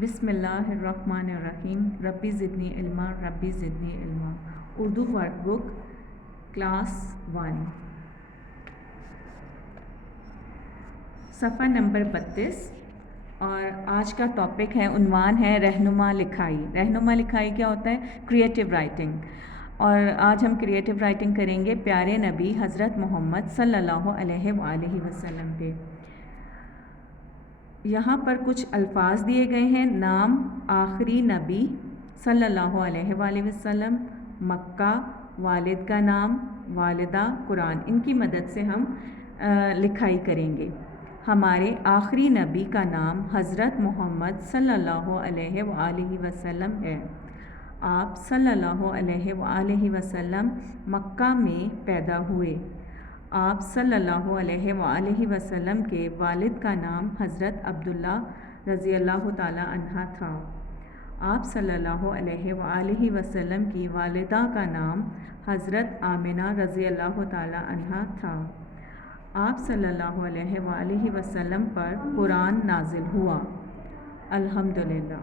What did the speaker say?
بسم اللہ الرحمن الرحیم. ربی زدنی علما ربی زدنی علما. اردو ورک بک کلاس 1 صفحہ نمبر 32. اور آج کا ٹاپک ہے، عنوان ہے رہنما لکھائی. رہنما لکھائی کیا ہوتا ہے؟ Creative writing. اور آج ہم کریٹیو رائٹنگ کریں گے پیارے نبی حضرت محمد صلی اللہ علیہ وآلہ وسلم پہ. یہاں پر کچھ الفاظ دیے گئے ہیں: نام آخری نبی صلی اللہ علیہ وآلہ وسلم، مکہ، والد کا نام، والدہ، قرآن. ان کی مدد سے ہم لکھائی کریں گے. ہمارے آخری نبی کا نام حضرت محمد صلی اللہ علیہ وآلہ وسلم ہے. آپ صلی اللہ علیہ وآلہ وسلم مکہ میں پیدا ہوئے. آپ صلی اللہ علیہ وآلہ وسلم کے والد کا نام حضرت عبداللہ رضی اللہ تعالی عنہ تھا. آپ صلی اللہ علیہ وآلہ وسلم کی والدہ کا نام حضرت آمنہ رضی اللہ تعالی عنہ تھا. آپ صلی اللہ علیہ وآلہ وسلم پر قرآن نازل ہوا. الحمدللہ.